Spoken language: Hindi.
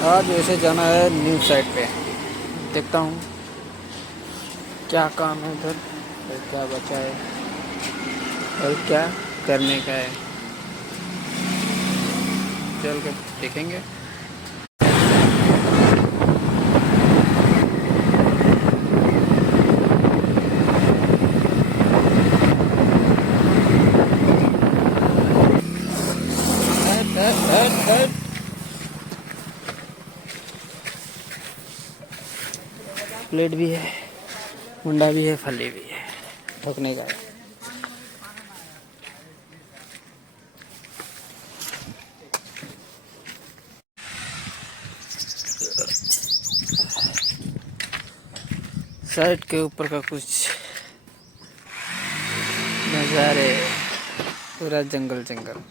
आज वैसे जाना है न्यू साइड पे। देखता हूँ क्या काम है उधर और क्या बचा है और क्या करने का है। चल के देखेंगे। प्लेट भी है, मुंडा भी है, फली भी है, ठोकने का है। साइड के ऊपर का कुछ नज़ारे, पूरा जंगल जंगल।